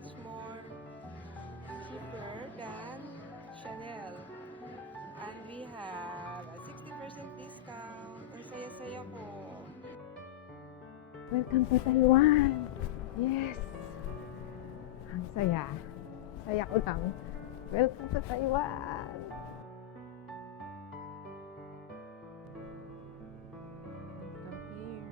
much more cheaper than Chanel. And we have a 60% discount. Ang saya-saya ko. Welcome to Taiwan! Yes! Ang saya. Saya ko lang. Welcome to Taiwan! Come here.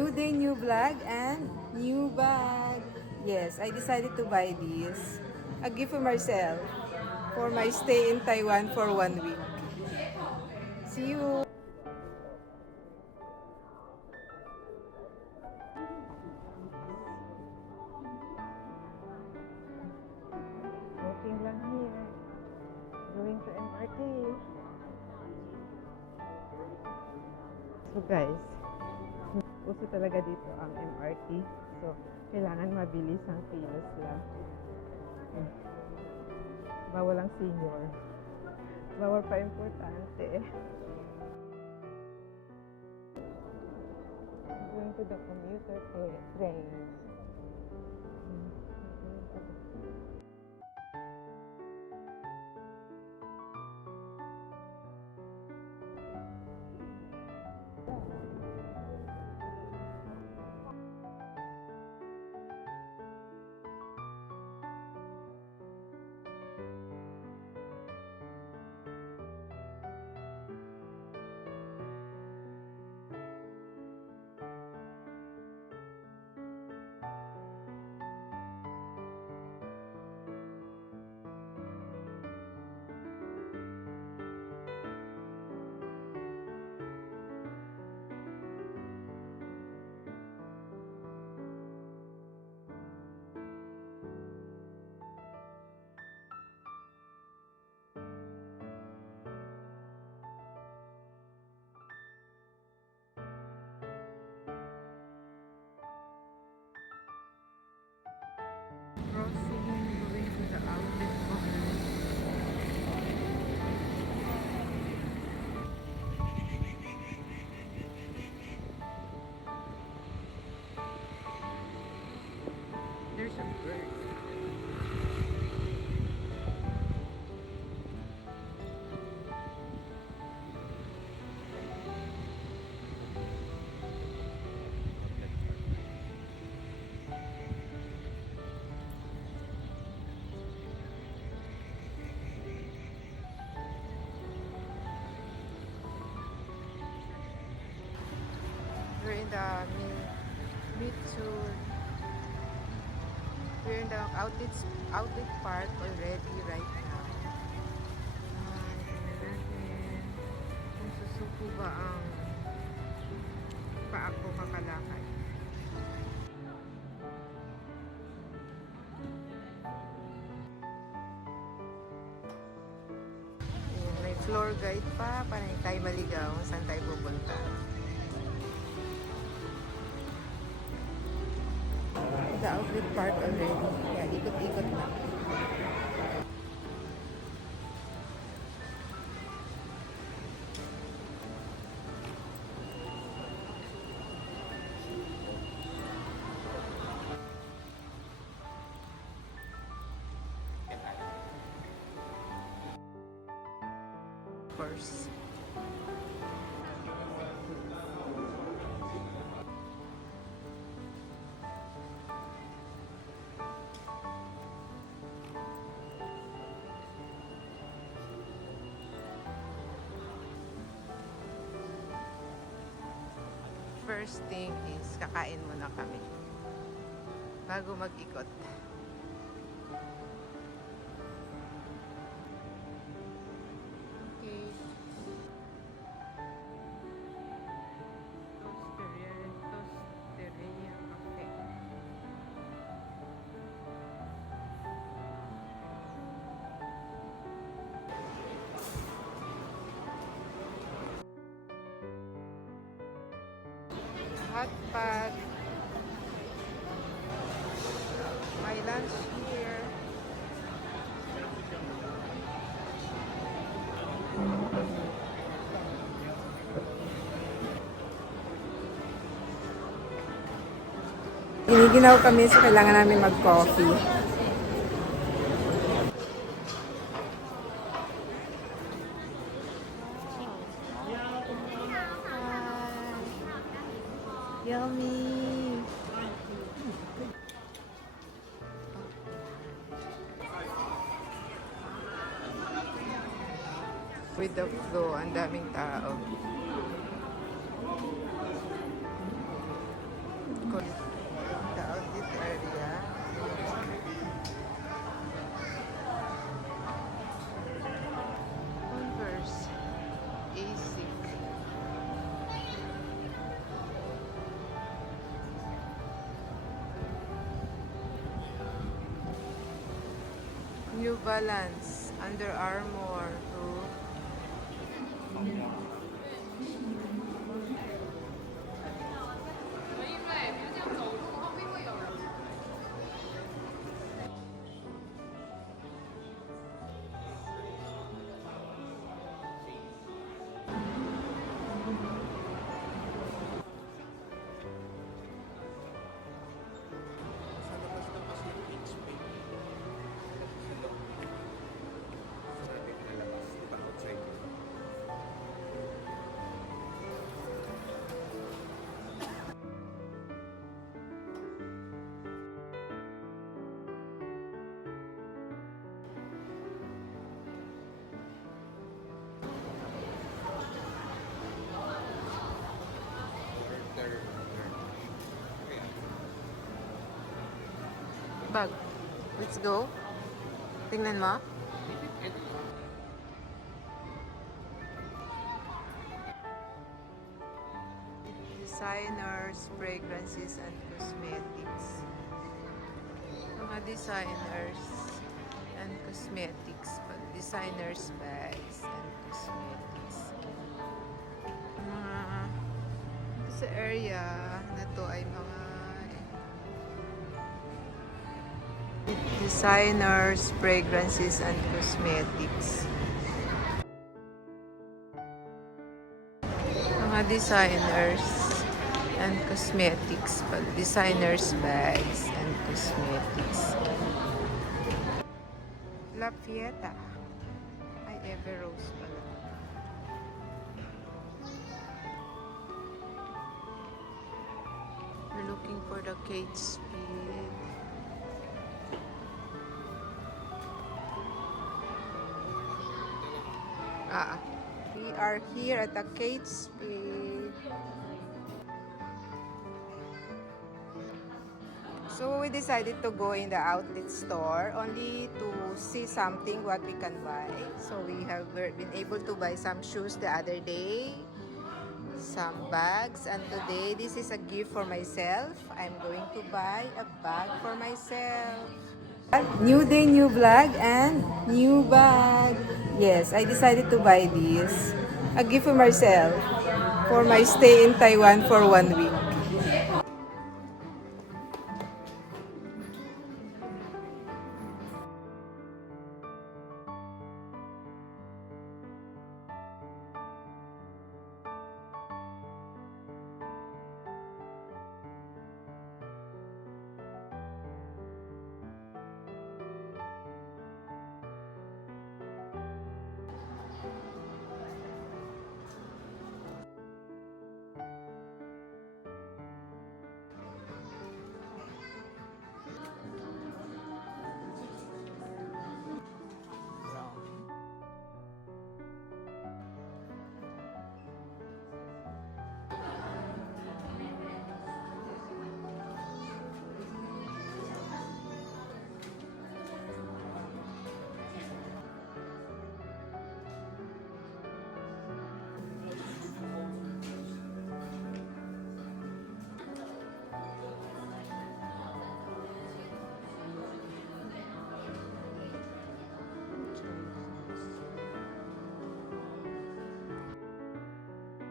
New day, new vlog, and new bag. Yes, I decided to buy this. A gift for myself for my stay in Taiwan for 1 week. See you! Walking lang here. Going to MRT. So guys, uso talaga dito ang MRT. So, kailangan mabilis ang kilos lang. Bawal ang senior. Bawal pa importante. Going to the commuter train. Crossing, going to the outlet mall. There's a bird. We're in the we're in the outlet park already right now. Tingnan natin kung susuko ba ang paa ko kakalakad. May floor guide pa para hindi tayo maligaw kung saan tayo pupunta. The outlet park already. Yeah, ikot-ikot na. Of course. First thing is kakain muna kami bago mag-ikot. Okay. Tosteria Cafe. Hot pot. My lunch here. Giniginaw kami so kailangan namin mag-coffee. Yummy! With the flow, ang daming tao. The outlet area. Converse. ASIC. New Balance. Under Armour. Bag. Let's go. Tingnan mo. Designers, fragrances, and cosmetics. Mga designers and cosmetics. Designers bags and cosmetics. Sa area na to ay mga designers, fragrances, and cosmetics. Mga designers and cosmetics. Designers bags and cosmetics. La Fiesta. Ay, Everose pala. We're looking for the Kate Spade. We are here at the Kate Spade. So we decided to go in the outlet store only to see something what we can buy. So we have been able to buy some shoes the other day, some bags, and today this is a gift for myself. I'm going to buy a bag for myself. New day, new vlog, and new bag. Yes, I decided to buy this. A gift for myself for my stay in Taiwan for 1 week.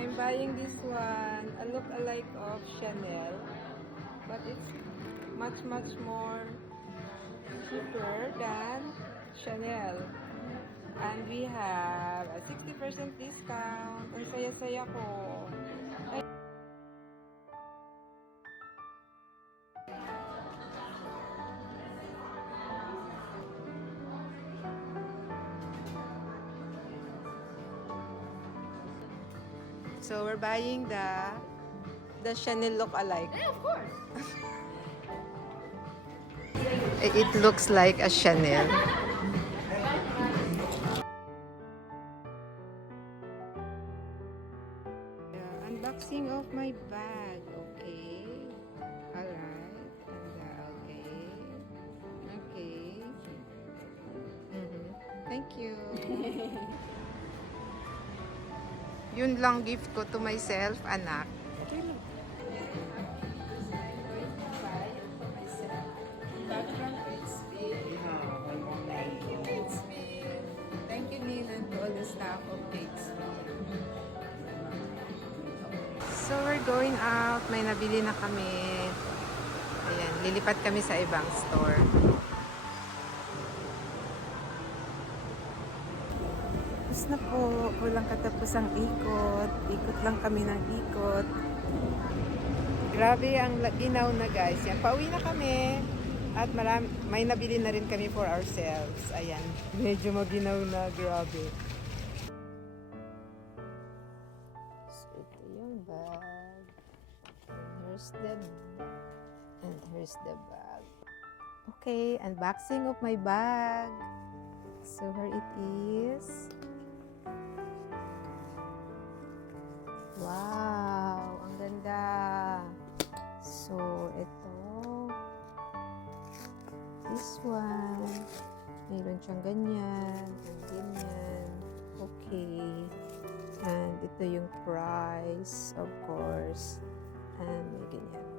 I'm buying this one, a look-alike of Chanel, but it's much more cheaper than Chanel. And we have a 60% discount. Ang saya-saya ko. So we're buying the Chanel look-alike. Yeah, of course. It looks like a Chanel. Unboxing of my bag. Okay. Alright. Okay. Okay. Thank you. Yun lang gift ko to myself, anak. Thank you, Nilan, to all the staff of Catesby. So, we're going out. May nabili na kami. Ayan, lilipat kami sa ibang store. Tapos na po. Walang katapusang ikot. Ikot lang kami ng ikot. Grabe ang ginaw na, guys. Yan, pauwi na kami. At may nabili na rin kami for ourselves. Ayan, medyo maginaw na. Grabe. So, ito yung bag. And here's the bag. Okay, unboxing of my bag. So, here it is. Wow, ang ganda. So, ito. This one. Mayroon siyang ganyan. And ganyan. Okay. And ito yung price, of course. And may ganyan.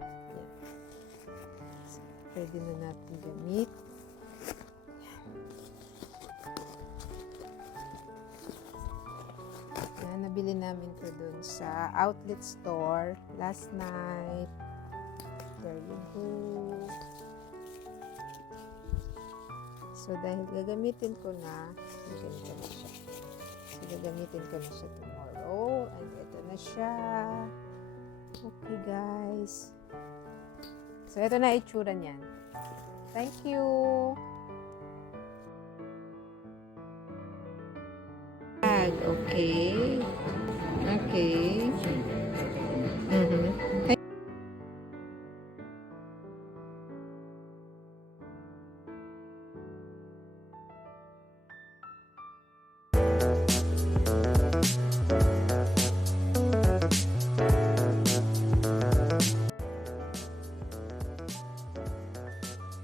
Yan. So, pwede na natin gamit. Yan, nabili namin to dun sa outlet store last night. There you go. So, dahil gagamitin ko na, ganito na siya. So, gagamitin ko na siya tomorrow. And ito na siya. Okay, guys. So, ito na itsura niyan. Thank you. Bag, okay. Okay.